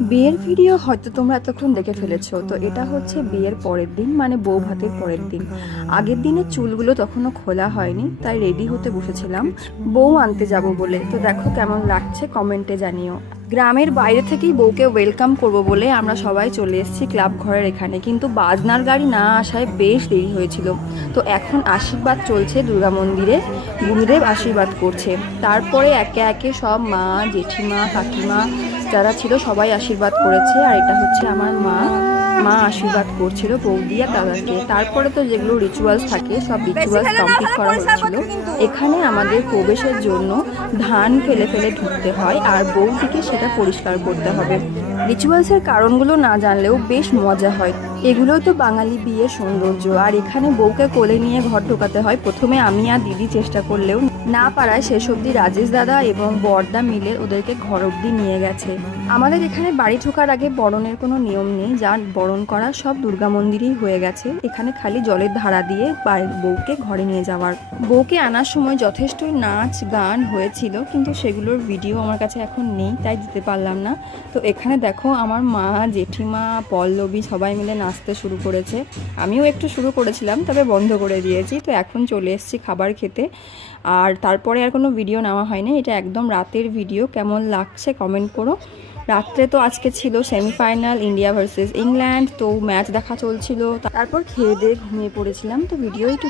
বিয়ের ভিডিও হয়তো তোমরা এতক্ষণ দেখে ফেলেছো। তো এটা হচ্ছে বিয়ের পরের দিন, মানে বউ ভাতের পরের দিন। আগের দিনে চুলগুলো তখনও খোলা হয়নি, তাই রেডি হতে বসেছিলাম বউ আনতে যাব বলে। তো দেখো কেমন লাগছে কমেন্টে জানিও। গ্রামের বাইরে থেকেই বউকে ওয়েলকাম করব বলে আমরা সবাই চলে এসেছি ক্লাব ঘরের এখানে, কিন্তু বাজনার গাড়ি না আসায় বেশ দেরি হয়েছিল। তো এখন আশীর্বাদ চলছে দুর্গা মন্দিরে, গুরুদেব আশীর্বাদ করছে। তারপরে একে একে সব মা, জেঠিমা, কাকিমা যারা ছিল সবাই আশীর্বাদ করেছে। আর এটা হচ্ছে আমার মা আশীর্বাদ করছিল বৌদি আর দাদাকে। তারপরে তো যেগুলো রিচুয়ালস থাকে সব রিচুয়ালস কমপ্লিট করা হচ্ছিল। এখানে আমাদের প্রবেশের জন্য ধান ফেলে ফেলে ঢুকতে হয়, আর বৌদিকে সেটা পরিষ্কার করতে হবে। রিচুয়ালসের কারণগুলো না জানলেও বেশ মজা হয়। এগুলোই তো বাঙালি বিয়ের সৌন্দর্য। আর এখানে বউকে কোলে নিয়ে ঘর ঢোকাতে হয়। প্রথমে আমি আর দিদি চেষ্টা করলেও না পারায় শেষ অবধি রাজেশ দাদা এবং বড়দা মিলে ওদেরকে ঘর অবধি নিয়ে গেছে। আমাদের এখানে বাড়ি ঢোকার আগে বরণের কোনো নিয়ম নেই, যা বরণ করা সব দুর্গা মন্দিরেই হয়ে গেছে। এখানে খালি জলের ধারা দিয়ে বউকে ঘরে নিয়ে যাওয়ার। বউকে আনার সময় যথেষ্টই নাচ গান হয়েছিল, কিন্তু সেগুলোর ভিডিও আমার কাছে এখন নেই, তাই দিতে পারলাম না। তো এখানে দেখো আমার মা, জেঠিমা, পল্লবী সবাই মিলে নাচতে শুরু করেছে। আমিও একটু শুরু করেছিলাম, তবে বন্ধ করে দিয়েছি। তো এখন চলে এসেছি খাবার খেতে। আর তারপরে আর কোনো ভিডিও নেওয়া হয়নি। এটা একদম রাতের ভিডিও। কেমন লাগছে কমেন্ট করো। রাত্রে তো আজকে ছিল সেমিফাইনাল, ইন্ডিয়া ভার্সেস ইংল্যান্ড। তো ম্যাচ দেখা চলছিল, তারপর খেয়ে দিয়ে ঘুমিয়ে পড়েছিলাম। তো ভিডিও একটু